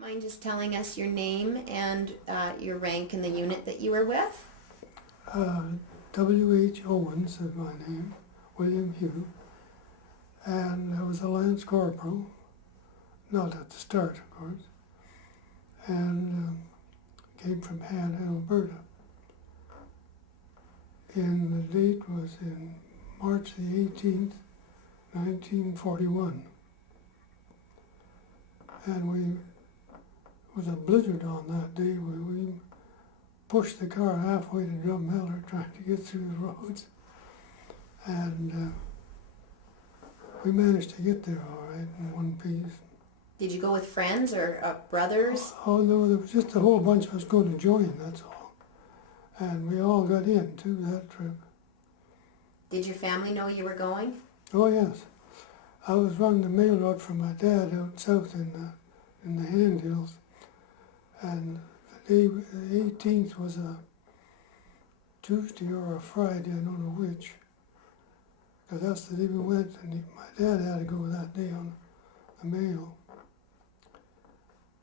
Mind just telling us your name and your rank in the unit that you were with? W.H. Owens is my name, William Hugh, and I was a Lance Corporal, not at the start, of course, and came from Hanna, Alberta. And the date was in March the 18th, 1941. And it was a blizzard on that day. We pushed the car halfway to Drumheller trying to get through the roads. And we managed to get there all right in one piece. Did you go with friends or brothers? Oh no, there was just a whole bunch of us going to join, that's all. And we all got in to that trip. Did your family know you were going? Oh yes. I was running the mail route for my dad out south in the Handhills. And the 18th was a Tuesday or a Friday, I don't know which. Because that's the day we went, and my dad had to go that day on the mail.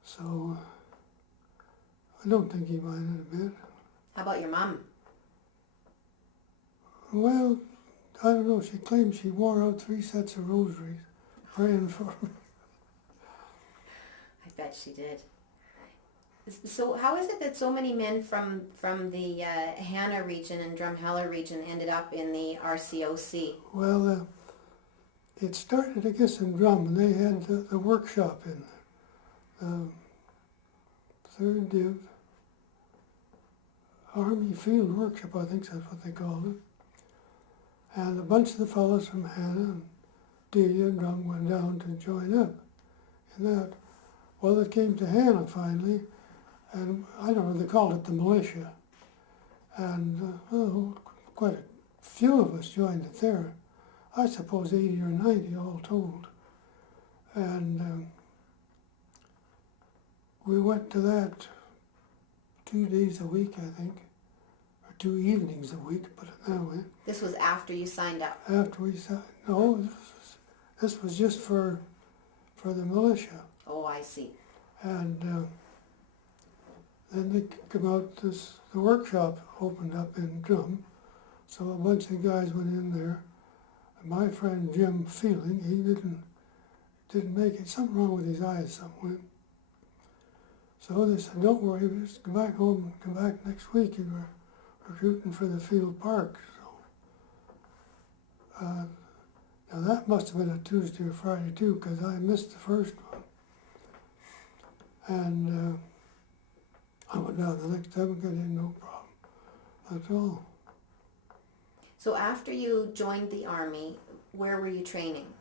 So I don't think he minded a bit. How about your mom? Well, I don't know, she claimed she wore out 3 sets of rosaries praying for me. I bet she did. So how is it that so many men from the Hanna region and Drumheller region ended up in the RCOC? Well, it started, I guess, in Drum, and they had the workshop in there. The 3rd Div Army Field Workshop, I think that's what they called it. And a bunch of the fellows from Hanna and Delia and Drum went down to join up in that. Well, it came to Hanna finally, and I don't know, they called it the militia. And quite a few of us joined it there. I suppose 80 or 90 all told. And we went to that 2 days a week, I think, or 2 evenings a week, put it that way. This was after you signed up? After we signed, no, this was just for the militia. Oh, I see. And then they come out, the workshop opened up in Drum, so a bunch of guys went in there. And my friend Jim Feeling, he didn't make it, something wrong with his eyes somewhere. So they said, don't worry, just go back home and come back next week, and we're recruiting for the field park. So, now that must have been a Tuesday or Friday too, because I missed the first one. And I went down the next time and got in, no problem at all. So after you joined the Army, where were you training?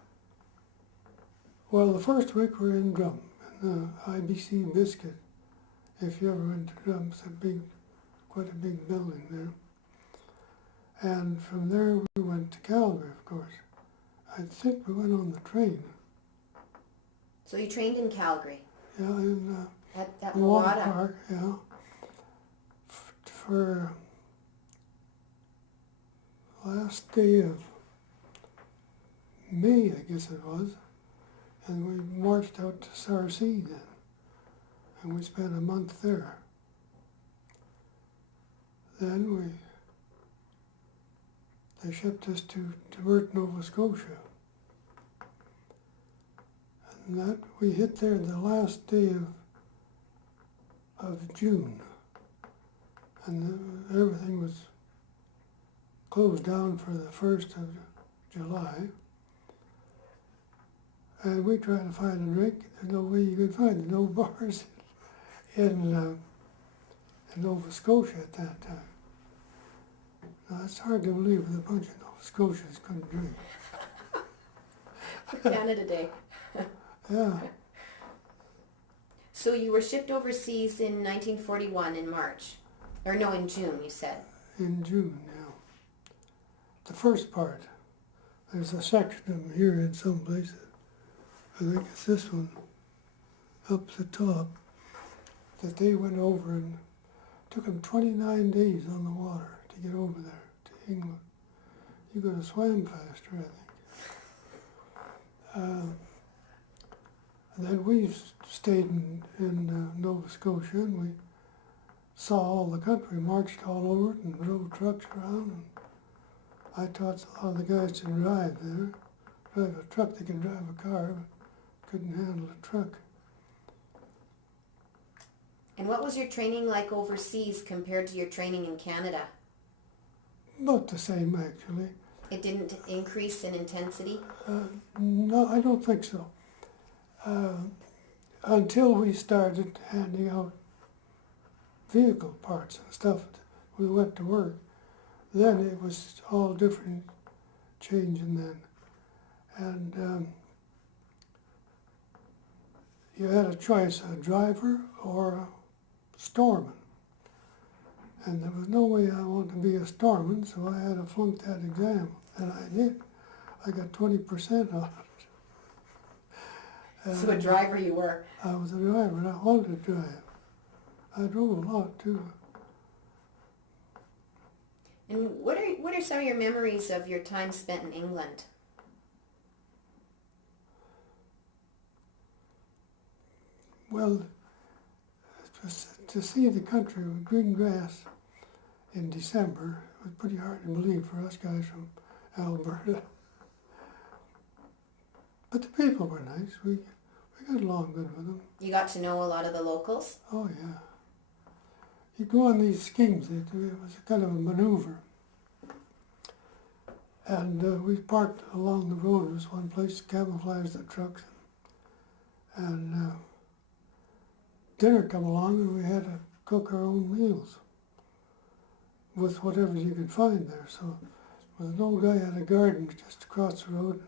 Well, the first week we were in Drum, in the IBC Biscuit. If you ever went to Drum, it's quite a big building there. And from there we went to Calgary, of course. I think we went on the train. So you trained in Calgary? Yeah, in at water Wada. park, yeah. For last day of May, I guess it was, and we marched out to Sarcee then, and we spent a month there. Then they shipped us to Bert, Nova Scotia, and that we hit there the last day of June, and everything was closed down for the 1st of July. And we tried to find a drink. There's no way you could find it. No bars in Nova Scotia at that time. Now it's hard to believe that a bunch of Nova Scotians couldn't drink. Canada Day. Yeah. So you were shipped overseas in 1941 in March. Or no, in June, you said. In June, yeah. The first part. There's a section of them here in some places. I think it's this one, up the top, that they went over, and it took them 29 days on the water to get over there to England. You could have swam faster, I think. And then we stayed in Nova Scotia, and we saw all the country, marched all over it, and drove trucks around. And I taught a lot of the guys to drive there. Drive a truck, they can drive a car, but couldn't handle a truck. And what was your training like overseas compared to your training in Canada? About the same, actually. It didn't increase in intensity? No, I don't think so. Until we started handing out vehicle parts and stuff, we went to work. Then it was all different, changing then. And you had a choice, a driver or a storeman. And there was no way I wanted to be a storeman, so I had to flunk that exam. And I did. I got 20% on it. So a driver you were? I was a driver, and I wanted to drive. I drove a lot, too. And what are some of your memories of your time spent in England? Well, to see the country with green grass in December, it was pretty hard to believe for us guys from Alberta. But the people were nice. We got along good with them. You got to know a lot of the locals? Oh, yeah. You go on these schemes, it was a kind of a maneuver. And we parked along the road. There was one place to camouflage the trucks. And dinner come along, and we had to cook our own meals with whatever you could find there. So there was no guy had a garden just across the road.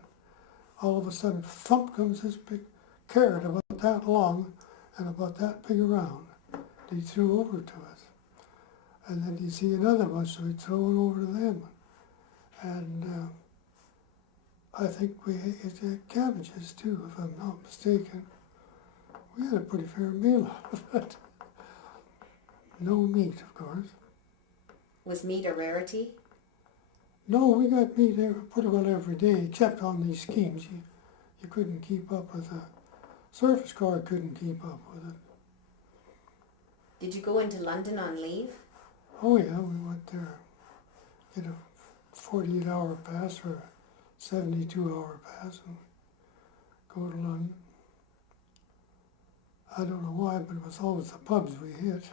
All of a sudden, thump comes this big carrot about that long and about that big around. He threw over to us. And then you see another bunch, so he'd throw it over to them. And I think we ate cabbages too, if I'm not mistaken. We had a pretty fair meal out of it. No meat, of course. Was meat a rarity? No, we got meat pretty well every day, except on these schemes. You couldn't keep up with the surface car couldn't keep up with it. Did you go into London on leave? Oh yeah, we went there. Get a 48-hour pass or a 72-hour pass and go to London. I don't know why, but it was always the pubs we hit.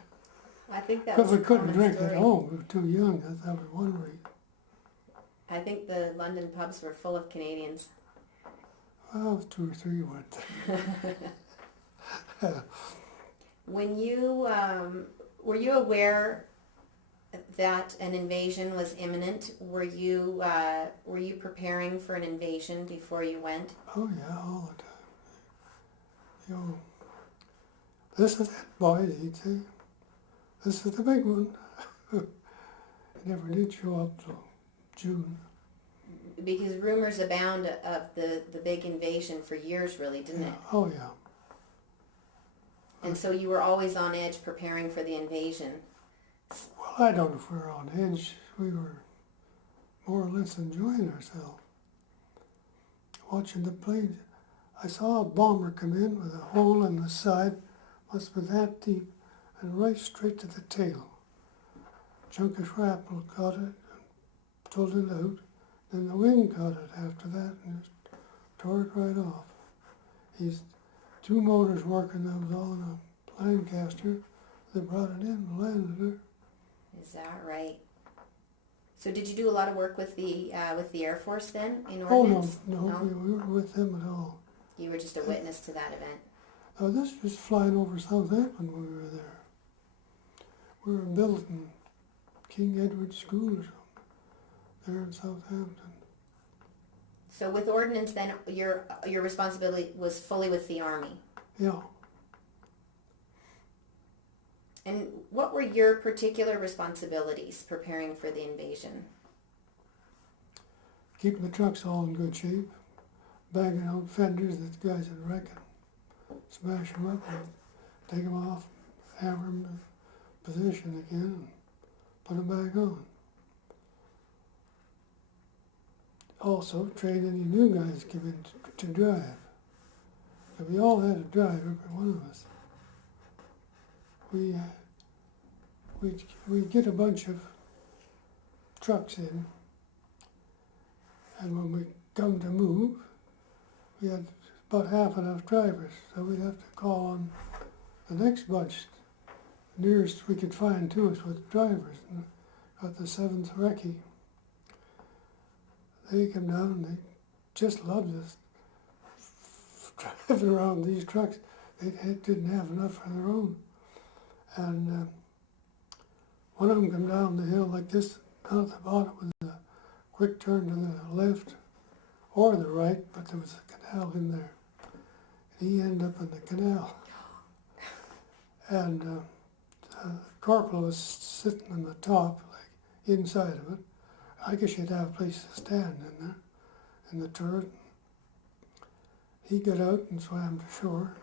I think that Because was we a couldn't common drink story. at home. We were too young. That was one reason. I think the London pubs were full of Canadians. Well, 2 or 3 went there. When you were you aware that an invasion was imminent? Were you preparing for an invasion before you went? Oh yeah, all the time. You know, this is it, boys, he'd say. This is the big one. It never did show up till June. Because rumors abound of the big invasion for years, really, didn't Yeah. it? Oh yeah. And so you were always on edge preparing for the invasion. Well, I don't know if we were on edge. We were more or less enjoying ourselves. Watching the planes. I saw a bomber come in with a hole in the side, must be that deep, and right straight to the tail. Chunk of shrapnel caught it and pulled it out. Then the wing caught it after that and just tore it right off. He's 2 motors working, that was all in a Lancaster. They brought it in and landed it. Is that right? So did you do a lot of work with the Air Force then in Oh, Ordnance? no, we weren't with them at all. You were just a witness to that event. Now, this was flying over Southampton when we were there. We were building King Edward School or something there in Southampton. So with Ordnance then, your responsibility was fully with the Army. Yeah. And what were your particular responsibilities preparing for the invasion? Keeping the trucks all in good shape, bagging out fenders that the guys had wrecked, smash them up and take them off, hammer them to position again and put them back on. Also train any new guys come in to drive. But we all had a drive, every one of us. We'd get a bunch of trucks in, and when we come to move, we had about half enough drivers, so we'd have to call on the next bunch, nearest we could find to us with drivers. And got the 7th Recce. They come down and they just loved us driving around these trucks. They didn't have enough of their own. And one of them come down the hill like this, down at the bottom was a quick turn to the left or the right, but there was a canal in there. And he ended up in the canal. And the corporal was sitting on the top, like inside of it. I guess you'd have a place to stand in there, in the turret. He got out and swam to shore.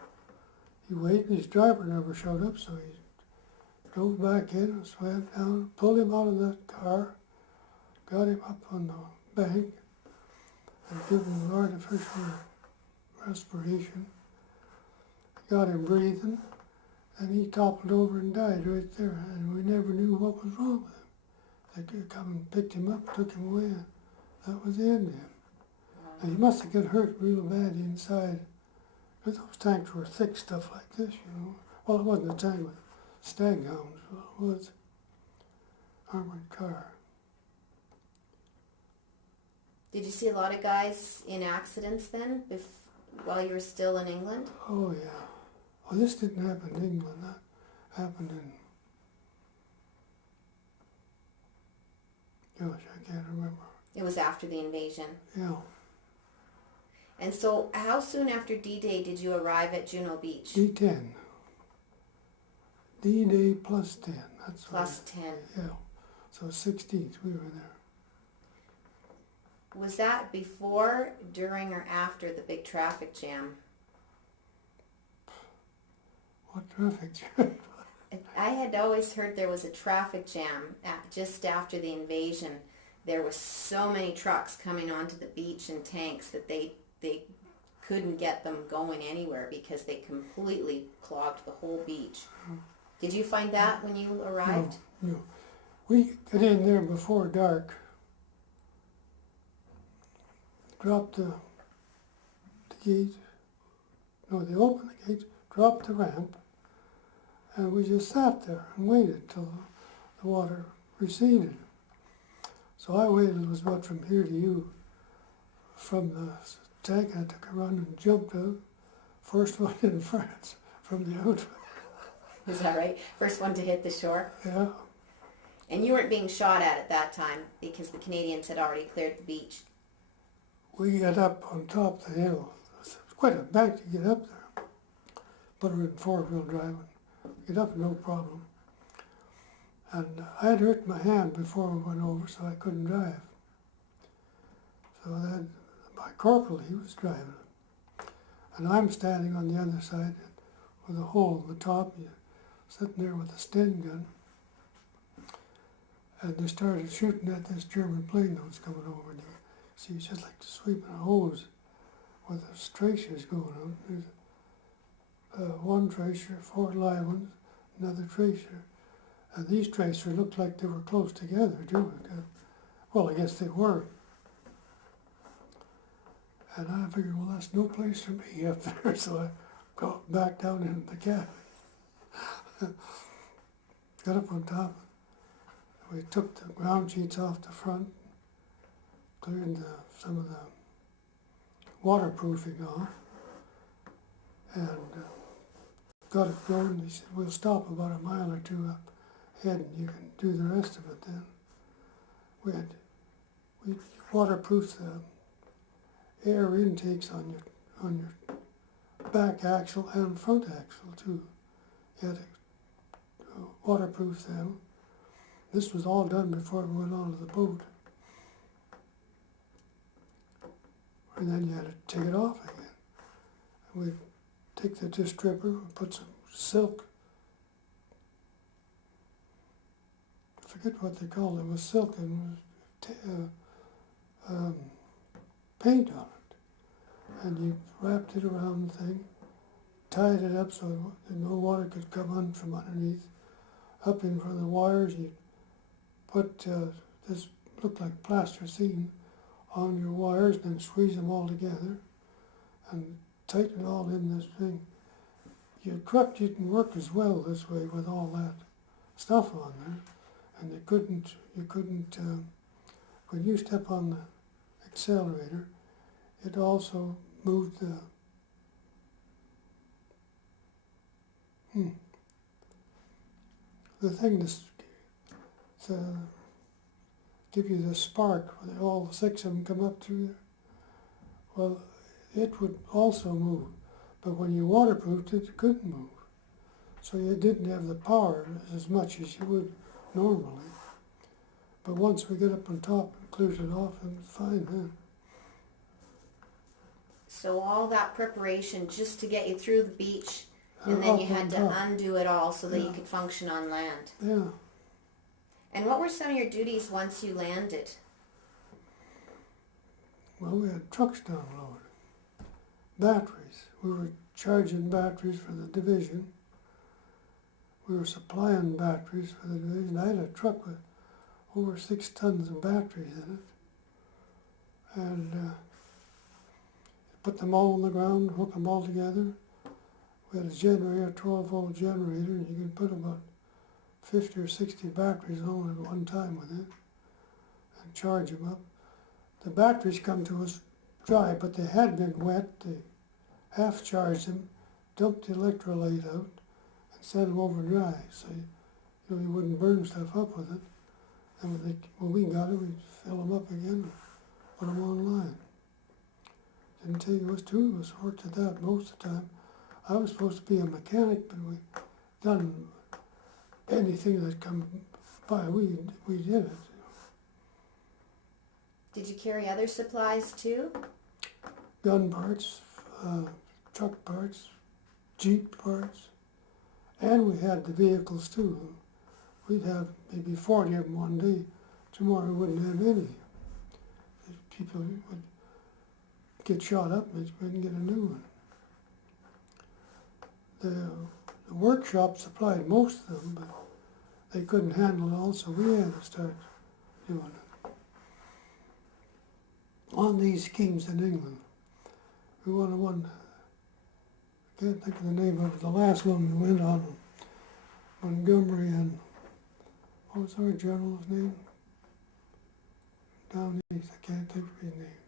He waited, his driver never showed up, so he drove back in and swam down, pulled him out of that car, got him up on the bank, and given him artificial respiration, got him breathing, and he toppled over and died right there, and we never knew what was wrong with him. They could come and picked him up, took him away, and that was the end of him. And he must have got hurt real bad inside, because those tanks were thick stuff like this, you know. Well, it wasn't a tank with stag hounds, it was armored car. Did you see a lot of guys in accidents then, while you were still in England? Oh yeah. Well, this didn't happen in England. That happened in, gosh, I can't remember. It was after the invasion. Yeah. And so, how soon after D-Day did you arrive at Juno Beach? D10. D-Day plus 10. That's Plus 10. Yeah. So 16th we were there. Was that before, during, or after the big traffic jam? What traffic jam? I had always heard there was a traffic jam just after the invasion. There was so many trucks coming onto the beach and tanks that they couldn't get them going anywhere because they completely clogged the whole beach. Did you find that when you arrived? No. We got in there before dark, dropped the gate, they opened the gate, dropped the ramp, and we just sat there and waited till the water receded. So I waited, it was about from here to you, from the tank. I took a run and jumped out, first one in France from the outfit. Is that right? First one to hit the shore? Yeah. And you weren't being shot at that time because the Canadians had already cleared the beach. We got up on top of the hill. It was quite a bank to get up there. Put her in four-wheel drive. Get up, no problem. And I had hurt my hand before we went over, so I couldn't drive. So then my corporal, he was driving it. And I'm standing on the other side with a hole in the top, sitting there with a Sten gun. And they started shooting at this German plane that was coming over. And you see, it's just like sweeping a hose with the tracers going on. There's one tracer, 4 live ones, another tracer. And these tracers looked like they were close together too. Well, I guess they were. And I figured, well, that's no place for me up there, so I got back down into the cabin. Got up on top. We took the ground sheets off the front, cleared some of the waterproofing off, and got it going. He said, we'll stop about a mile or two up ahead and you can do the rest of it then. We waterproofed the air intakes on your back axle and front axle too. You had to waterproof them. This was all done before we went onto the boat. And then you had to take it off again. And we'd take the distripper and put some silk, I forget what they called it, it was silk and paint on it. And you wrapped it around the thing, tied it up so that no water could come on from underneath. Up in front of the wires, you put this looked like plasticine on your wires, and then squeeze them all together and tighten it all in this thing. Your truck didn't work as well this way with all that stuff on there, and you couldn't, when you step on the accelerator, it also moved the thing to give you the spark, when all six of them come up through there. Well, it would also move, but when you waterproofed it, it couldn't move. So you didn't have the power as much as you would normally. But once we get up on top and cleared it off, it was fine then. So all that preparation just to get you through the beach, and then Up you had on to top. undo it all so that you Yeah. could function on land. Yeah. And what were some of your duties once you landed? Well, we had trucks download, batteries. We were charging batteries for the division. We were supplying batteries for the division. I had a truck with over 6 tons of batteries in it. And put them all on the ground, hook them all together. We had a generator, a 12-volt generator, and you could put about 50 or 60 batteries on at one time with it and charge them up. The batteries come to us dry, but they had been wet. They half charged them, dumped the electrolyte out, and sent them over dry, so you wouldn't burn stuff up with it. And when we got it, we'd fill them up again and put them online. Didn't take us too. It was worked at that most of the time. I was supposed to be a mechanic, but we done anything that come by, we did it. Did you carry other supplies too? Gun parts, truck parts, Jeep parts, and we had the vehicles too. We'd have maybe 40 of them one day. Tomorrow we wouldn't have any. People would get shot up and they couldn't get a new one. The workshop supplied most of them, but they couldn't handle it all, so we had to start doing it. On these schemes in England, we won one, I can't think of the name of it, the last one we went on, Montgomery, and what was our general's name? Down east, I can't think of his name.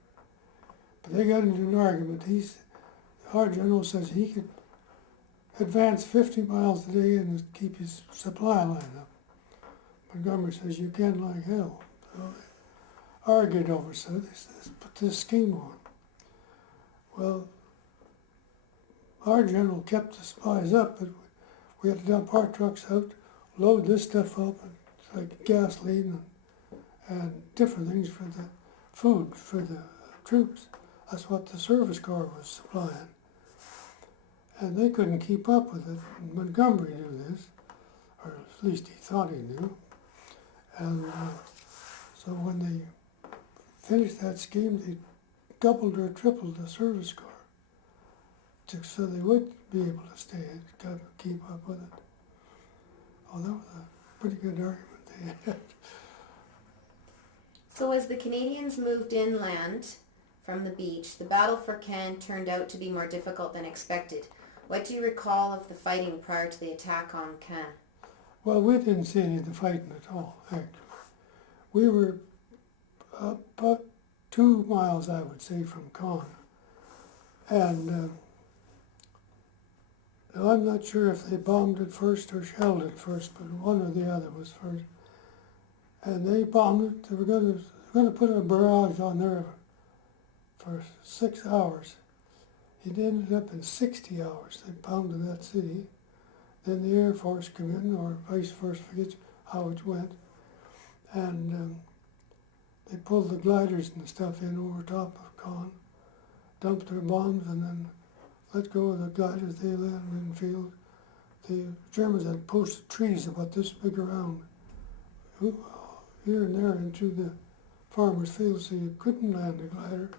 But they got into an argument. Our general says he could advance 50 miles a day and keep his supply line up. Montgomery says, you can like hell. So they argued over it, so they said, put this scheme on. Well, our general kept the supplies up, but we had to dump our trucks out, load this stuff up, like gasoline and different things for the food for the troops. That's what the service corps was supplying. And they couldn't keep up with it. Montgomery knew this, or at least he thought he knew. And so when they finished that scheme, they doubled or tripled the service corps so they would be able to stay and keep up with it. Oh, that was a pretty good argument they had. So as the Canadians moved inland from the beach, the battle for Caen turned out to be more difficult than expected. What do you recall of the fighting prior to the attack on Caen? Well, we didn't see any of the fighting at all, actually. We were about 2 miles, I would say, from Caen. And I'm not sure if they bombed it first or shelled it first, but one or the other was first. And they bombed it. They were going to put a barrage on there for 6 hours. It ended up in 60 hours. They pounded that city. Then the Air Force came in, or vice versa, forget how it went. And they pulled the gliders and stuff in over top of Caen, dumped their bombs, and then let go of the gliders. They landed in the field. The Germans had posted trees about this big around, here and there into the farmers' fields, so you couldn't land a glider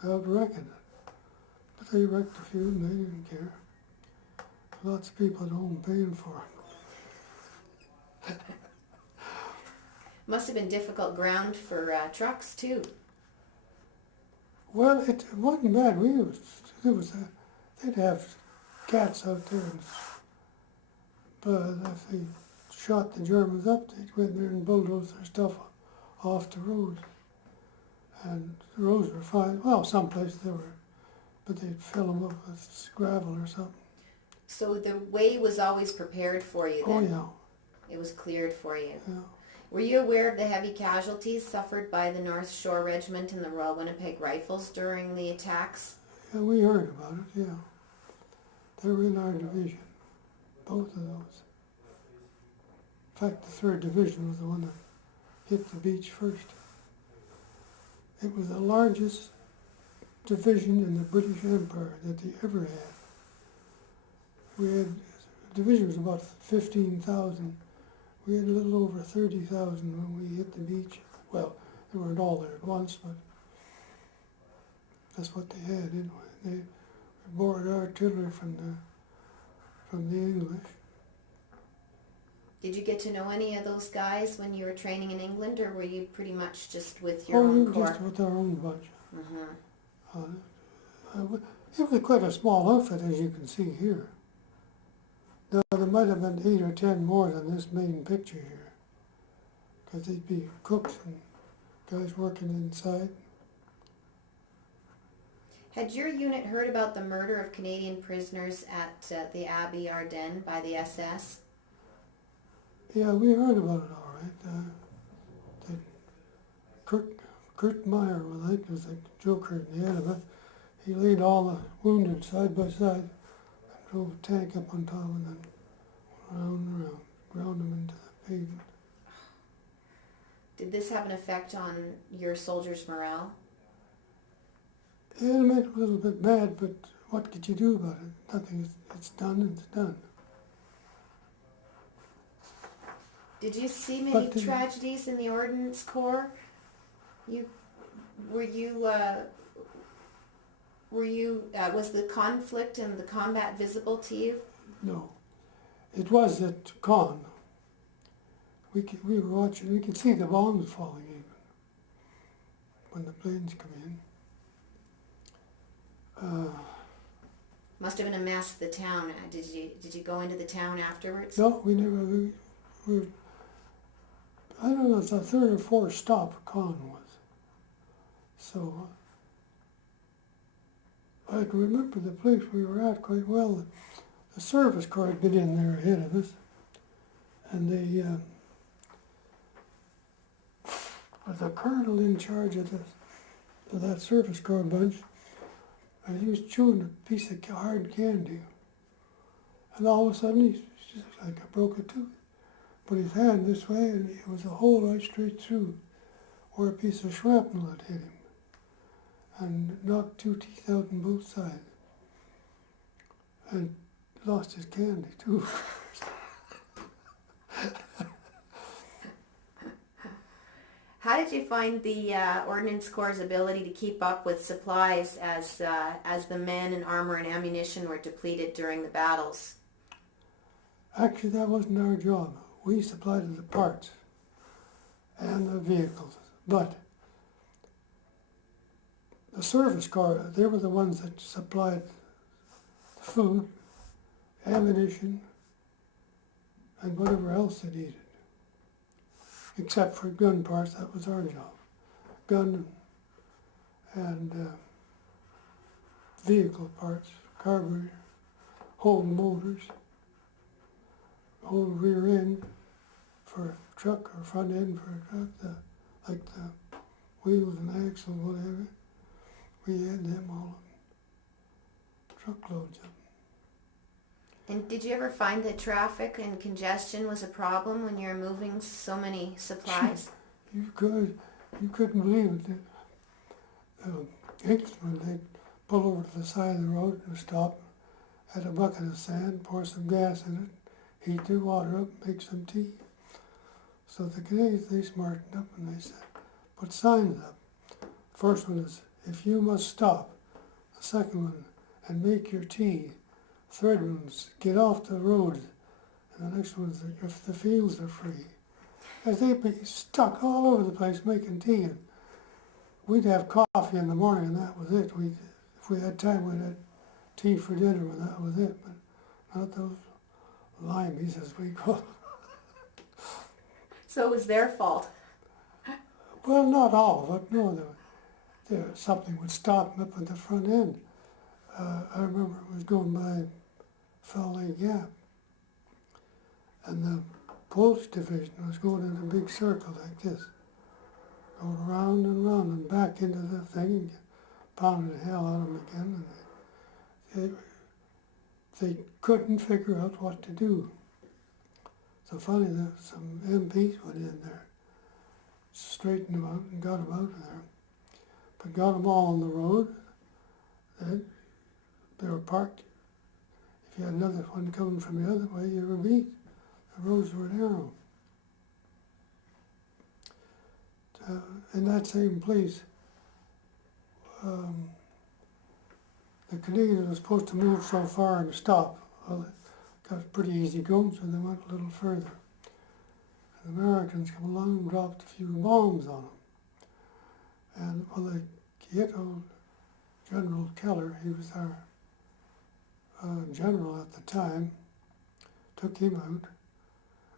without wrecking it. But they wrecked a few and they didn't care. lots of people at home paying for it. Must have been difficult ground for trucks too. Well, it wasn't bad. They'd have cats out there, but if they shot the Germans up, they'd go in there and bulldoze their stuff off the road. And the roads were fine. Well, some places they were, but they'd fill them up with gravel or something. So the way was always prepared for you then? Oh, yeah. It was cleared for you? Yeah. Were you aware of the heavy casualties suffered by the North Shore Regiment and the Royal Winnipeg Rifles during the attacks? Yeah, we heard about it, yeah. They were in our division, both of those. In fact, the 3rd Division was the one that hit the beach first. It was the largest division in the British Empire that they ever had. We had, the division was about 15,000. We had a little over 30,000 when we hit the beach. Well, they weren't all there at once, but that's what they had anyway. They borrowed artillery from the English. Did you get to know any of those guys when you were training in England, or were you pretty much just with your we own were corps? just with our own bunch. Mm-hmm. It was quite a small outfit, as you can see here. Now, there might have been 8 or 10 more than this main picture here, because they'd be cooks and guys working inside. Had your unit heard about the murder of Canadian prisoners at the Abbey Ardennes by the SS? Yeah, we heard about it all right. Kurt Meyer, well, I think was the joker in the end of it. He laid all the wounded side by side and drove a tank up on top and then around and around, ground them into the pavement. Did this have an effect on your soldiers' morale? Yeah, it made it a little bit mad, but what could you do about it? Nothing. It's done, it's done. Did you see many But, tragedies in the Ordnance Corps? Was the conflict and the combat visible to you? No. It was at Caen. We were watching, we could see the bombs falling even when the planes come in. Must have been a mess, the town. Did you go into the town afterwards? No, we never, we were, I don't know, it's the 3rd or 4th stop Caen was. So, I can remember the place we were at quite well. The service corps had been in there ahead of us, and they, was a colonel in charge of that service corps bunch, and he was chewing a piece of hard candy, and all of a sudden he's just like I broke a tooth. Put his hand this way, and it was a hole right straight through where a piece of shrapnel had hit him and knocked 2 teeth out on both sides, and lost his candy too. How did you find the Ordnance Corps' ability to keep up with supplies as the men and armor and ammunition were depleted during the battles? Actually, that wasn't our job. We supplied the parts and the vehicles, but the service corps, they were the ones that supplied the food, ammunition, and whatever else they needed. Except for gun parts, that was our job. Gun and vehicle parts, carburetor, whole motors, whole rear end for a truck or front end for a truck, like the wheels and axles, whatever. We had them all, truckloads of them. And did you ever find that traffic and congestion was a problem when you were moving so many supplies? You couldn't believe it. Englishmen, they'd pull over to the side of the road and stop, had a bucket of sand, pour some gas in it, heat their water up, make some tea. So the Canadians, they smartened up and they said, put signs up. First one is, if you must stop. The second one, and make your tea. third one's get off the road, and the next one's if the fields are free. As they'd be stuck all over the place making tea, and we'd have coffee in the morning, and that was it. If we had time, we'd have tea for dinner, and that was it. But not those limeys, as we call them. So it was their fault. Well, not all of it. No, something would stop them up at the front end. I remember it was going by Foul Lake Gap, and the Polish division was going in a big circle like this, going round and round and back into the thing and pounding the hell out of them again. And they couldn't figure out what to do. So finally, some MPs went in there, straightened them out and got them out of there, but got them all on the road. They were parked. If you had another one coming from the other way, you were beat. The roads were narrow. In that same place, the Canadians were supposed to move so far and stop. Well, it got pretty easy going, so they went a little further. And the Americans come along and dropped a few bombs on them. And well, they hit old General Keller. He was our general at the time. Took him out.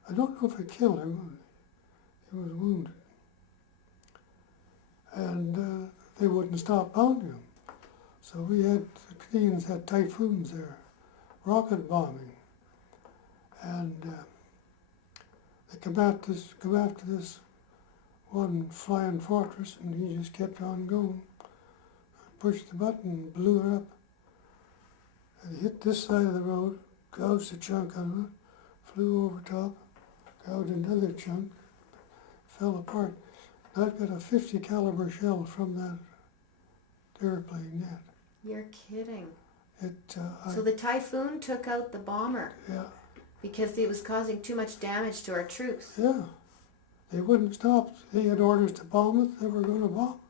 I don't know if it killed him. He was wounded. And they wouldn't stop pounding him. So the Canadians had typhoons there, rocket bombing. And they come after this one flying fortress, and he just kept on going. Pushed the button, blew her up. And he hit this side of the road, gouged a chunk out of it, flew over top, gouged another chunk, fell apart. And I've got a 50 caliber shell from that airplane yet. You're kidding. So the typhoon took out the bomber. Yeah. Because it was causing too much damage to our troops. Yeah. They wouldn't stop. They had orders to bomb it. They were going to bomb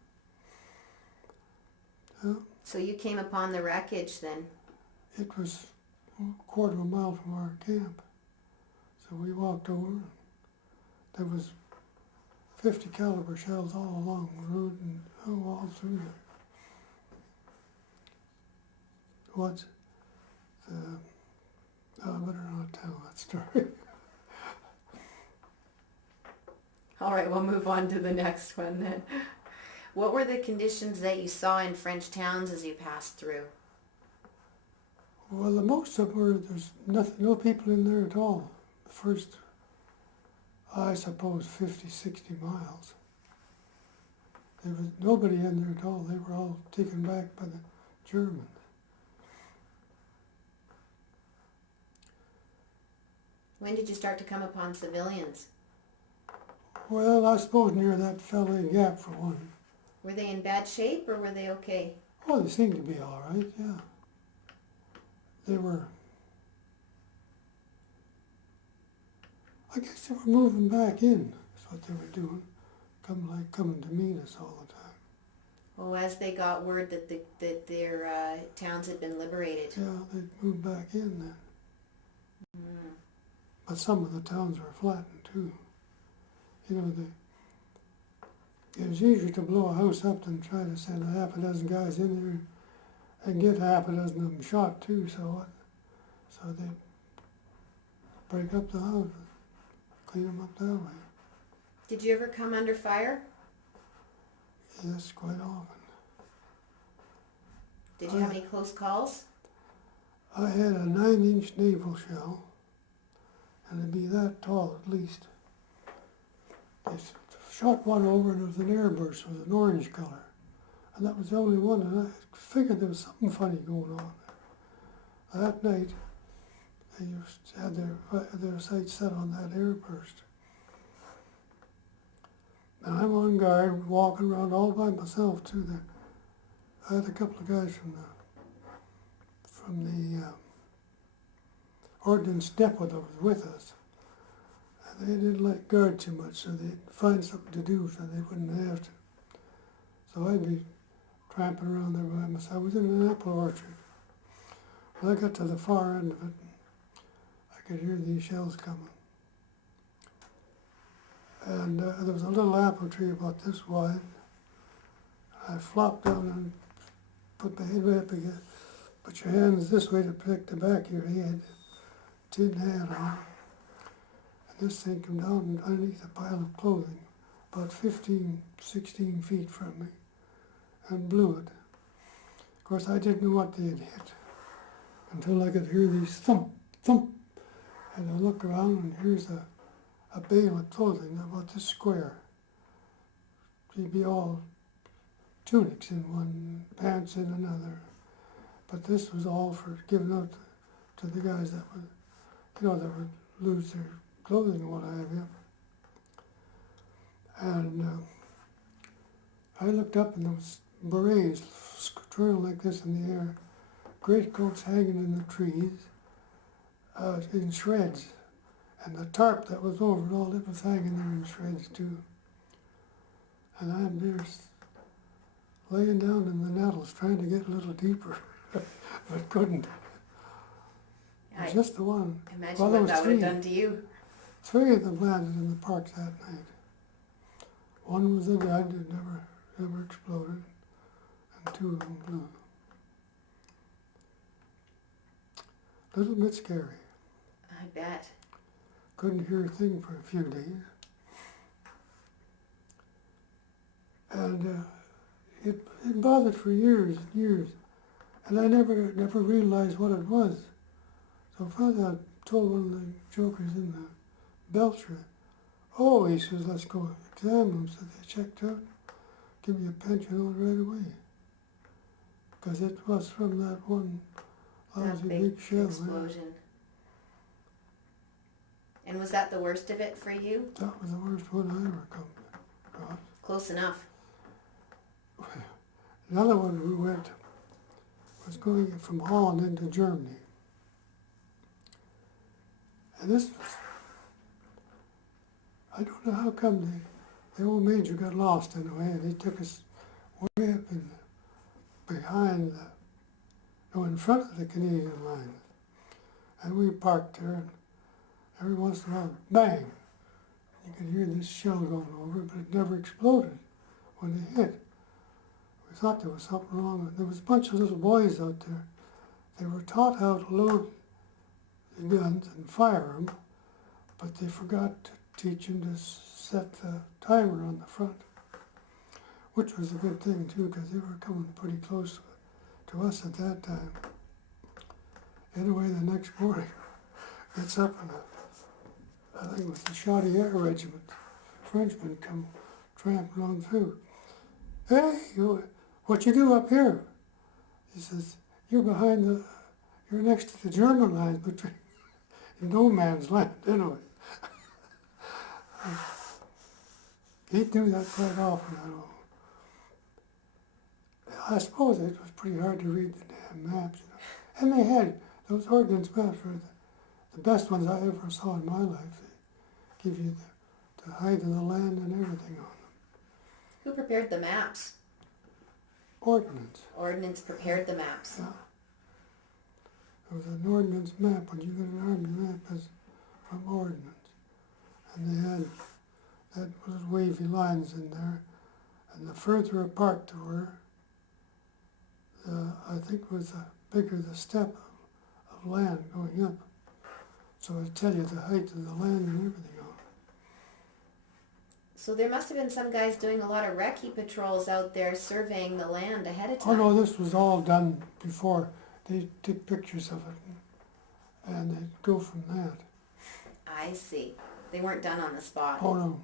it. Yeah. So you came upon the wreckage then? It was a quarter of a mile from our camp. So we walked over. And there was 50 caliber shells all along the road and all through there. What's the... I better not tell that story. All right, we'll move on to the next one then. What were the conditions that you saw in French towns as you passed through? Well, the most of them were, there's nothing, no people in there at all. The first, I suppose, 50, 60 miles. There was nobody in there at all. They were all taken back by the Germans. When did you start to come upon civilians? Well, I suppose near that Foul Lake Gap for one. Were they in bad shape or were they okay? Oh, they seemed to be all right, yeah. They were, I guess they were moving back in. That's what they were doing. Coming to meet us all the time. Oh, as they got word that their towns had been liberated. Yeah, they moved back in then. Mm. But some of the towns were flattened too. You know, it was easier to blow a house up than try to send a half a dozen guys in there and get half a dozen of them shot too. So they break up the house, clean them up that way. Did you ever come under fire? Yes, quite often. Did you have any close calls? I had a 9-inch naval shell, and it'd be that tall at least. They shot one over and it was an airburst with an orange color. And that was the only one, and I figured there was something funny going on. That night, they had their sights set on that airburst. And I'm on guard, walking around all by myself too. I had a couple of guys from the Ordnance depot that was with us. And they didn't like guard too much, so they'd find something to do so they wouldn't have to. So I'd be tramping around there by myself. I was in an apple orchard. When I got to the far end of it, I could hear these shells coming. And there was a little apple tree about this wide. I flopped down and put my head way up again. Put your hands this way to protect the back of your head. Tin hat on. And this thing came down underneath a pile of clothing, about 15, 16 feet from me, and blew it. Of course, I didn't know what they had hit until I could hear these thump, thump. And I look around and here's a bale of clothing about this square. They'd be all tunics in one, pants in another. But this was all for giving out to the guys that would, that would lose their clothing and what have you. And I looked up and there was berets twirling like this in the air, greatcoats hanging in the trees, in shreds. And the tarp that was over it all, it was hanging there in shreds too. And I'm there laying down in the nettles trying to get a little deeper, but couldn't. Just the one. Imagine well, what that would have done to you. 3 of them landed in the park that night. One was a dead, it never exploded, and 2 of them blew. A little bit scary. I bet. Couldn't hear a thing for a few days. And it bothered for years and years. And I never realized what it was. So finally I told one of the jokers in the belcher, oh, he says, let's go examine them. So they checked out, give me a pension on it right away. Because it was from that one lousy big shell. Explosion. And was that the worst of it for you? That was the worst one I ever come across. Close enough. Another one we went was going from Holland into Germany. And this was, I don't know how come the old major got lost in a way, and he took us way up in front of the Canadian line. And we parked there, and every once in a while, bang! You could hear this shell going over, but it never exploded when it hit. We thought there was something wrong. There was a bunch of little boys out there. They were taught how to load the guns and fire them, but they forgot to teach them to set the timer on the front, which was a good thing too, because they were coming pretty close to us at that time. Anyway, the next morning, gets up and I think it was the Chaudière Regiment, Frenchmen come tramping on through. Hey, what you do up here? He says, you're next to the German lines, between in no man's land, anyway. He'd do that quite often, I know. I suppose it was pretty hard to read the damn maps, And they had, those ordnance maps were the best ones I ever saw in my life. They give you the height of the land and everything on them. Who prepared the maps? Ordnance. Ordnance prepared the maps. Yeah. There was an ordnance map. When you get an army map, it's from Ordnance. And they had little wavy lines in there. And the further apart they were, I think was the bigger the step of land going up. So it'd tell you the height of the land and everything on it. So there must have been some guys doing a lot of recce patrols out there surveying the land ahead of Oh time. no, this was all done before. They took pictures of it and they'd go from that. I see. They weren't done on the spot. Oh no.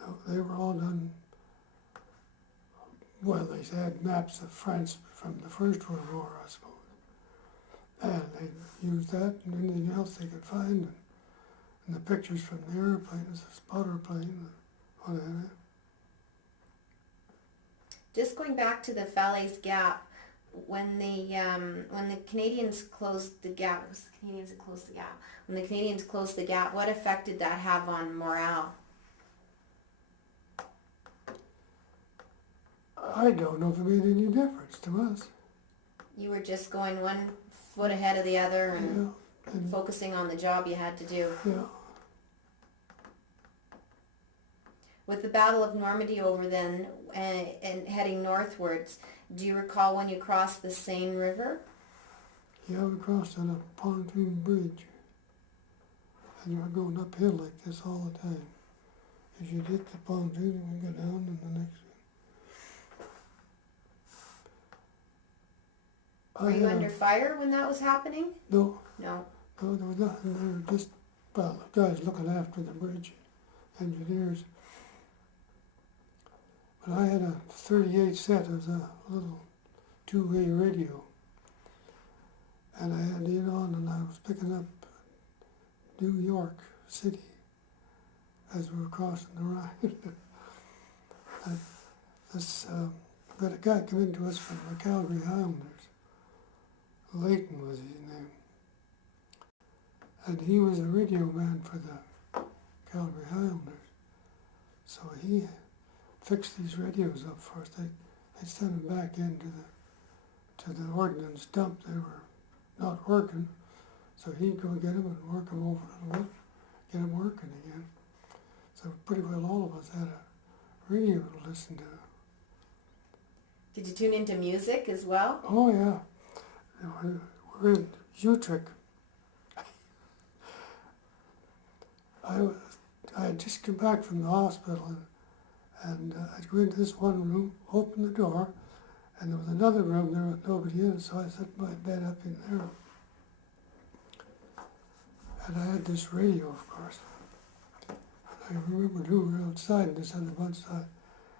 No, they were all done. Well, they had maps of France from the First World War, I suppose. And they used that and anything else they could find. And the pictures from the airplanes, the spotter plane, and whatever. Just going back to the Falaise Gap, when the Canadians closed the gap, it was the Canadians that closed the gap. When the Canadians closed the gap, what effect did that have on morale? I don't know if it made any difference to us. You were just going one foot ahead of the other and and focusing on the job you had to do. yeah. With the Battle of Normandy over then and heading northwards, do you recall when you crossed the Seine River? Yeah, we crossed on a pontoon bridge. And you were going uphill like this all the time. As you'd hit the pontoon and we go down and the next one. Were you under fire when that was happening? No, No. no, there was nothing. They were just, well, the guys looking after the bridge, engineers. But I had a 38 set of a little two-way radio. And I had it on and I was picking up New York City as we were crossing the Rhine. And but a guy came into us from the Calgary Highlanders. Leighton was his name. And he was a radio man for the Calgary Highlanders. So he fixed these radios up for us. They sent them back into the Ordnance dump. They were not working. So he'd go get them and work them over a little bit, get them working again. So pretty well all of us had a radio to listen to. Did you tune into music as well? Oh yeah, we're in Utrecht. I had just come back from the hospital and I'd go into this one room, open the door, and there was another room there with nobody in it, so I set my bed up in there. And I had this radio, of course. And I remembered who were outside and this other bunch.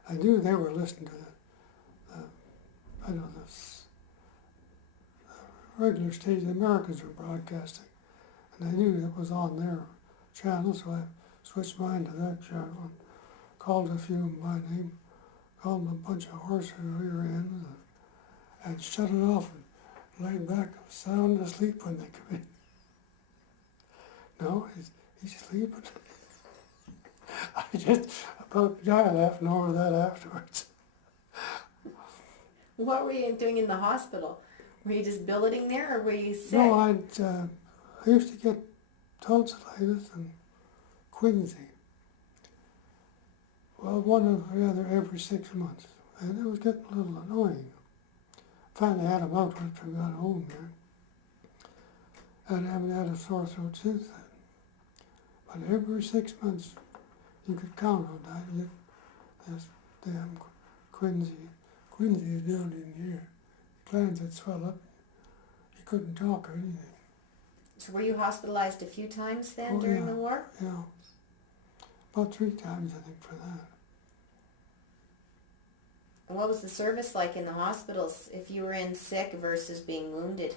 I knew they were listening to the regular stage the Americans were broadcasting. And I knew it was on their channel, so I switched mine to that channel and called a few of them by name, called them a bunch of horses rear ends, and shut it off and laid back sound asleep when they come in. No, he's sleeping. I just about died laughing over that afterwards. What were you doing in the hospital? Were you just billeting there or were you sick? No, I used to get tonsillitis and quinsy. Well, one or the other every 6 months. And it was getting a little annoying. Finally had them out once I got home here. And I haven't had a sore throat since then. But every 6 months, you could count on that. You get this damn quinsy. Quinsy is down in here. Glands that swell up. You couldn't talk or anything. So were you hospitalized a few times then Oh, during yeah. the war? Yeah. About 3 times, I think, for that. And what was the service like in the hospitals if you were in sick versus being wounded?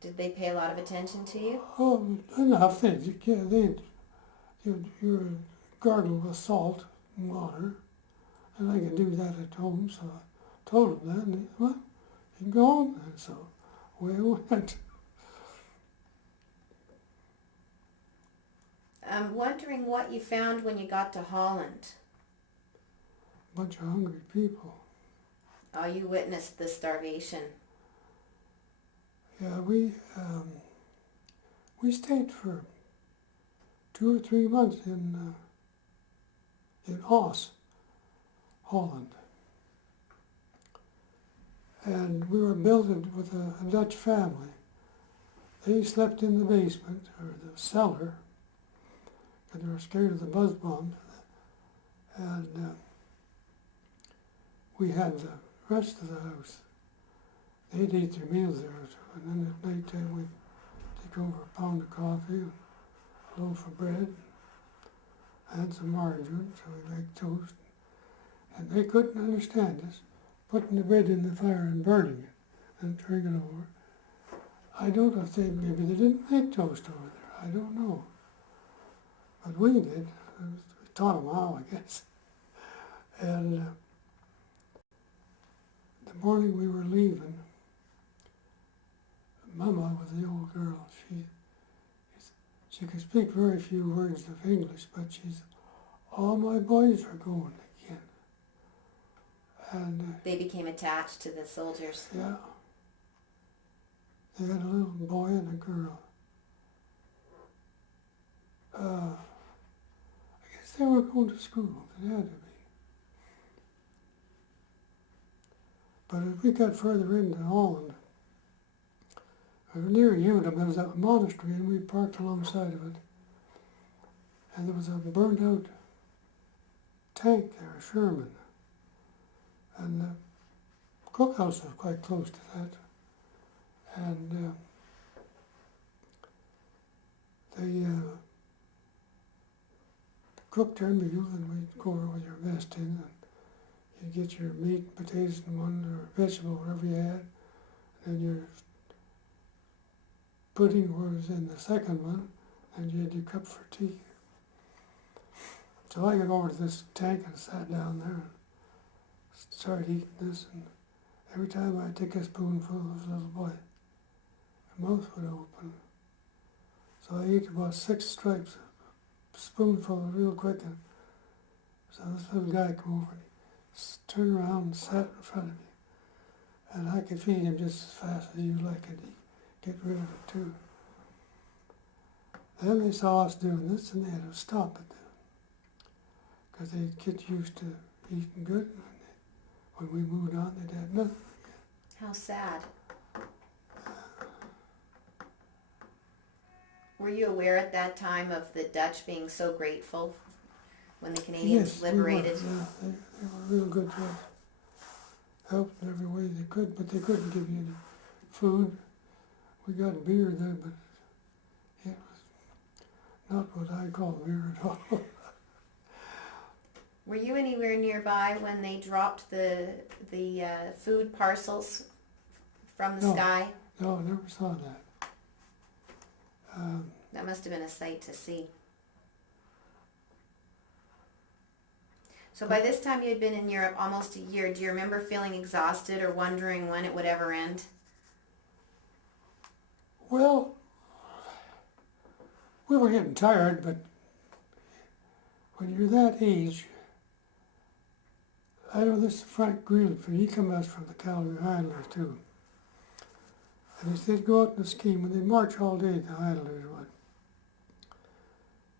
Did they pay a lot of attention to you? Oh, enough. You're gargled with salt and water, and I can do that at home, so I told him that, and he, well, you can go home then, so away I went. I'm wondering what you found when you got to Holland. Bunch of hungry people. Oh, you witnessed the starvation. Yeah, we stayed for 2 or 3 months in Oss, Holland. And we were building with a Dutch family. They slept in the basement, or the cellar, because they were scared of the buzz bombs. And we had the rest of the house. They'd eat their meals there, and then at night time we'd take over a pound of coffee, and a loaf of bread, and some margarine, so we make toast. And they couldn't understand us putting the bread in the fire and burning it and turning it over. I don't know if maybe they didn't make toast over there, I don't know. But we did. We taught them how, I guess. And the morning we were leaving, Mama was the old girl. She could speak very few words of English, but she's, all my boys are going again. And They became attached to the soldiers. yeah, They had a little boy and a girl. I guess they were going to school. They had to be. But as we got further into Holland, near Unum, there was that monastery, and we parked alongside of it. And there was a burned out tank there, a Sherman. And the cookhouse was quite close to that. And they cooked our meal, and we'd go over with your vest in, and you'd get your meat, potatoes in one, or vegetable, whatever you had, and your pudding was in the second one, and you had your cup for tea. So I got over to this tank and sat down there and started eating this, and every time I'd take a spoonful, this little boy, my mouth would open. So I ate about 6 stripes, a spoonful real quick, and so this little guy come over and he turned around and sat in front of me. And I could feed him just as fast as you like it. Get rid of it too. Then they saw us doing this and they had to stop it, because they'd get used to eating good, and when we moved on they'd have nothing. How sad. Were you aware at that time of the Dutch being so grateful when the Canadians liberated? Yeah, they were real good to us. Helped in every way they could, but they couldn't give you any food. We got beer there, but it was not what I call beer at all. Were you anywhere nearby when they dropped the food parcels from the sky? No, I never saw that. That must have been a sight to see. So by this time you had been in Europe almost a year. Do you remember feeling exhausted or wondering when it would ever end? Well, we were getting tired, but when you're that age, I know this Frank Greenfield, he come us from the Calgary Highlanders too. And he said, go out in the scheme, and they'd march all day, the Highlanders would.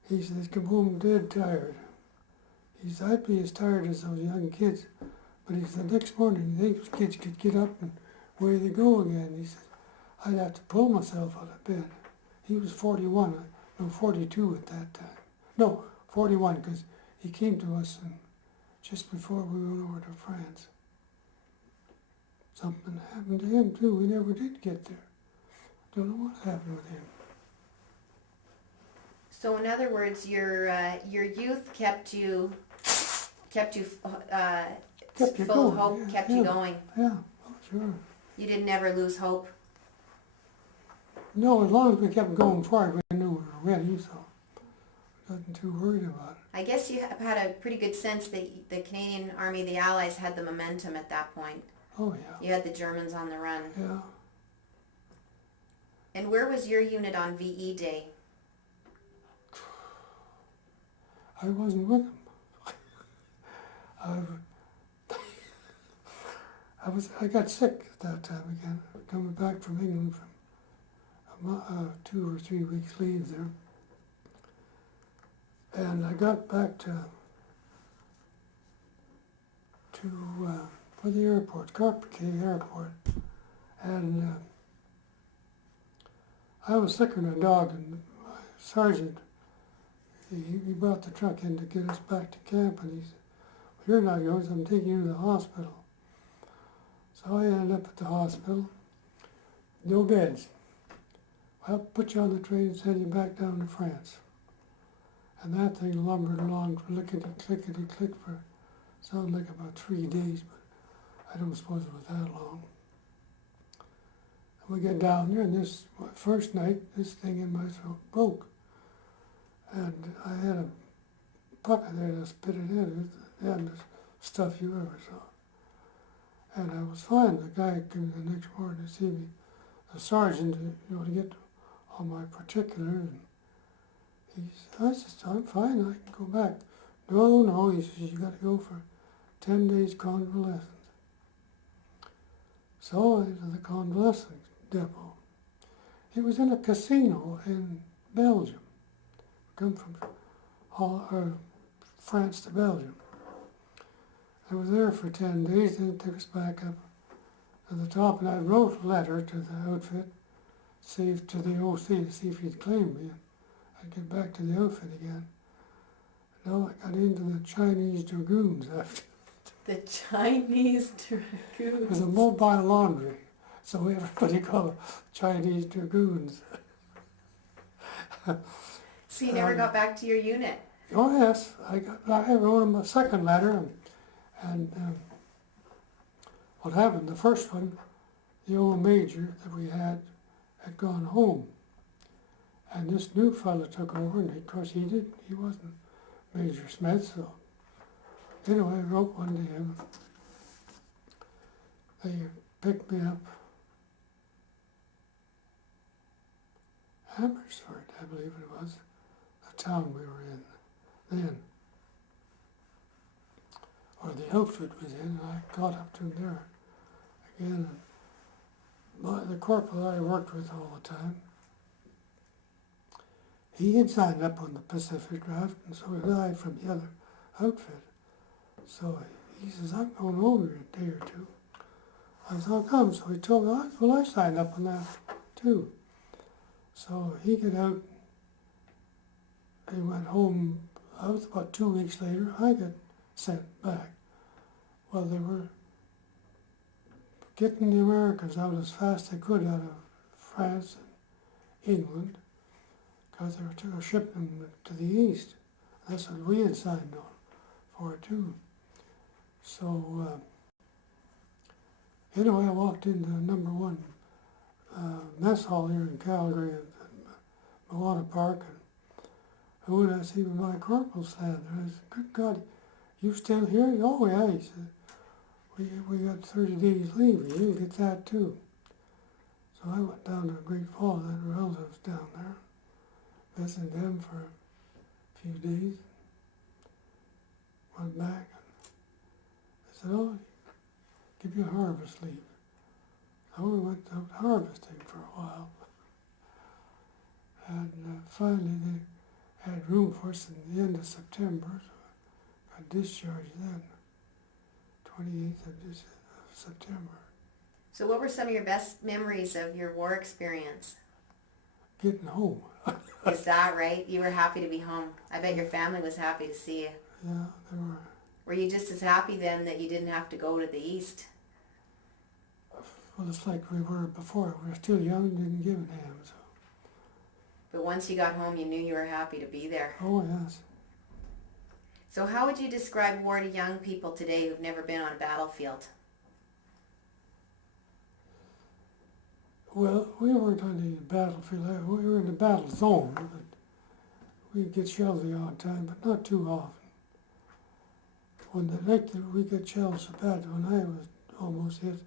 He said, they'd come home dead tired. He said, I'd be as tired as those young kids. But he said, next morning, these kids could get up and away they go again. He said, I'd have to pull myself out of bed. He was 41, no, 42 at that time. No, 41, because he came to us and just before we went over to France. Something happened to him too. We never did get there. Don't know what happened with him. So in other words, your youth kept you full of hope, kept you going. Yeah, oh, sure. You didn't ever lose hope. No, as long as we kept going forward, we knew we were winning, so I wasn't too worried about it. I guess you have had a pretty good sense that the Canadian Army, the Allies, had the momentum at that point. Oh, yeah. You had the Germans on the run. Yeah. And where was your unit on VE Day? I wasn't with them. I got sick at that time again, coming back from England from 2 or 3 weeks leave there. And I got back to for the airport, Carpentry Airport, and I was sicker than a dog, and my sergeant, he brought the truck in to get us back to camp, and he said, well, you're not yours, I'm taking you to the hospital. So I ended up at the hospital, no beds. I'll put you on the train and send you back down to France. And that thing lumbered along, lickety-clickety-click for, sounded like about 3 days, but I don't suppose it was that long. And we get down there, and this first night, this thing in my throat broke. And I had a bucket there to spit it in. It hadn't the stuff you ever saw. And I was fine. The guy came the next morning to see me, the sergeant, to get all my particulars. And I said, I'm fine, I can go back. No, he says, you got to go for 10 days convalescence. So I went to the convalescent depot. He was in a casino in Belgium. Come from France to Belgium. I was there for 10 days, then it took us back up to the top, and I wrote a letter to the outfit, to the OC, to see if he'd claim me. I'd get back to the outfit again. No, I got into the Chinese Dragoons after. The Chinese It was a Dragoons. mobile laundry, so everybody called it Chinese Dragoons. So you never got back to your unit? Oh yes, I wrote him a second letter, and what happened? The first one, the old major that we had gone home, and this new fellow took over, and of course he wasn't Major Smith, so anyway, I wrote one to him. They picked me up Hammersford, I believe it was, the town we were in then, or the outfit was in, and I got up to him there again. And the corporal I worked with all the time, he had signed up on the Pacific draft, and so did I from the other outfit. So he says, I'm going home in a day or two. I said, how come? So he told me, well, I signed up on that too. So he got out, he went home. I was about 2 weeks later, I got sent back. Well, they were getting the Americans out as fast as they could out of France and England, because they were shipping them to the east. That's what we had signed on for too. So anyway, I walked into number one mess hall here in Calgary at Moana Park, and who would I see with my corporal standing there? I said, good God, you still here? Oh yeah, he said, we got 30 days leave, you'll get that too. So I went down to Great Falls, I had relatives down there, visited them for a few days, went back, and I said, oh, give you a harvest leave. So we went out harvesting for a while. And finally they had room for us in the end of September, so I got discharged then, 28th of September. So what were some of your best memories of your war experience? Getting home. Is that right? You were happy to be home. I bet your family was happy to see you. Yeah, they were. Were you just as happy then that you didn't have to go to the east? Well, it's like we were before. We were still young, didn't give a damn. So. But once you got home, you knew you were happy to be there. Oh, yes. So how would you describe war to young people today who've never been on a battlefield? Well, we weren't on the battlefield. We were in the battle zone, but we'd get shelled the odd time, but not too often. When the night that we got shelled so bad, when I was almost hit,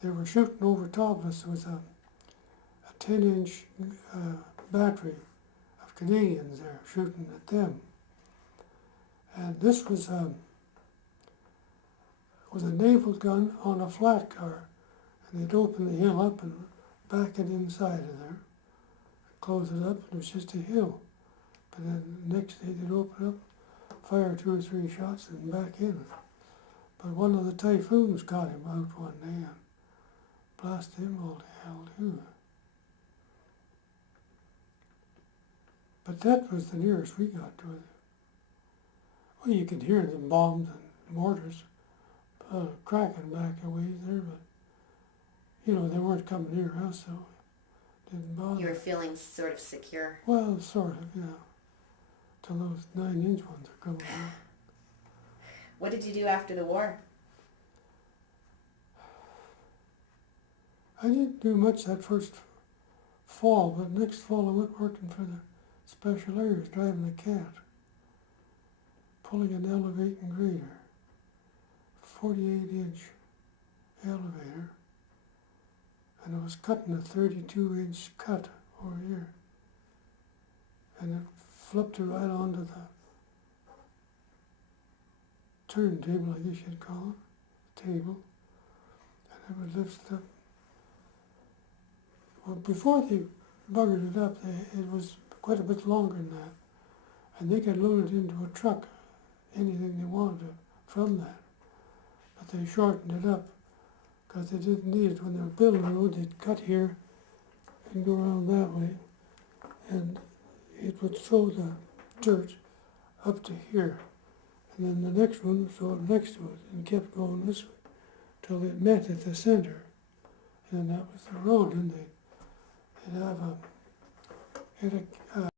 they were shooting over top of us with a 10-inch battery of Canadians there shooting at them. And this was a naval gun on a flat car. And they'd open the hill up and back it inside of there, close it up, and it was just a hill. But then the next day they'd open up, fire 2 or 3 shots, and back in. But one of the typhoons got him out one day and blasted him all to hell too. But that was the nearest we got to it. Well, you could hear the bombs and mortars cracking back a ways there, but you know, they weren't coming near us, so it didn't bother. You were feeling sort of secure. Well, sort of, yeah. Till those 9-inch ones are coming out. What did you do after the war? I didn't do much that first fall, but next fall I went working for the special areas, driving a cat, pulling an elevating grader, 48-inch elevator, and I was cutting a 32-inch cut over here, and it flipped it right onto the turntable, I guess you'd call it, table, and it would lift it up Well, before they buggered it up, it was quite a bit longer than that. And they could load it into a truck, anything they wanted from that. But they shortened it up because they didn't need it. When they were building the road, they'd cut here and go around that way. And it would throw the dirt up to here. And then the next one would throw it next to it and kept going this way till it met at the center. And that was the road. And they'd have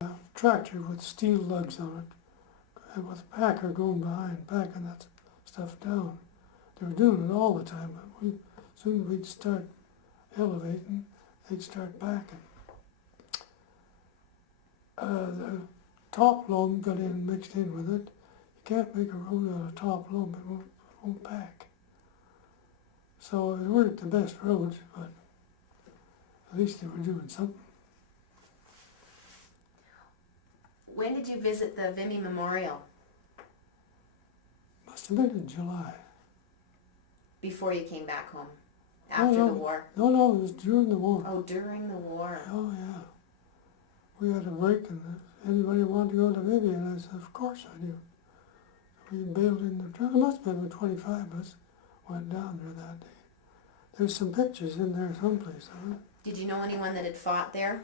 a tractor with steel lugs on it and with a packer going behind, packing that stuff down. They were doing it all the time, but soon we'd start elevating, they'd start packing. The top loam got in mixed in with it. You can't make a road out of top loam, it won't pack. So they weren't the best roads, but at least they were doing something. When did you visit the Vimy Memorial? Must have been in July. Before you came back home? After the war? No, it was during the war. Oh, during the war. Oh, yeah. We had a break, and anybody wanted to go to Vimy, and I said, of course I do. We bailed in the truck. It must have been 25 of us went down there that day. There's some pictures in there someplace of it. Did you know anyone that had fought there?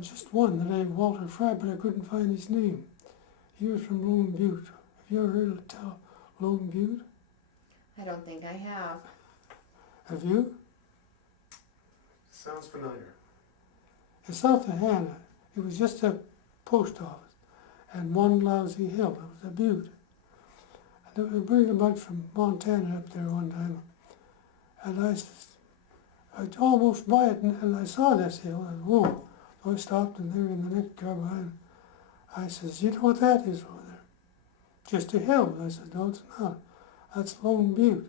Just one, the name Walter Fry, but I couldn't find his name. He was from Lone Butte. Have you ever heard of Lone Butte? I don't think I have. Have you? Sounds familiar. It's south of Hanna. It was just a post office and one lousy hill. It was a butte. And they were bringing a bunch from Montana up there one time. And I almost by it, and I saw this hill, and whoa. So I stopped, and they were in the next car behind. I says, you know what that is over there? Just a hill. I said, no, it's not. That's Lone Butte.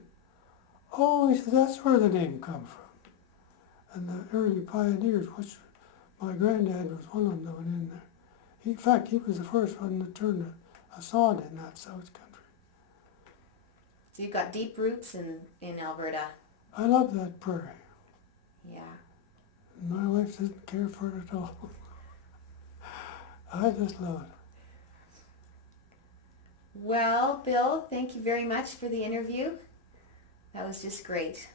Oh, he said, that's where the name comes from. And the early pioneers, which my granddad was one of them that went in there. In fact, he was the first one that turned a sod in that South Country. So you've got deep roots in Alberta. I love that prairie. Yeah. My wife doesn't care for it at all. I just love it. Well, Bill, thank you very much for the interview. That was just great.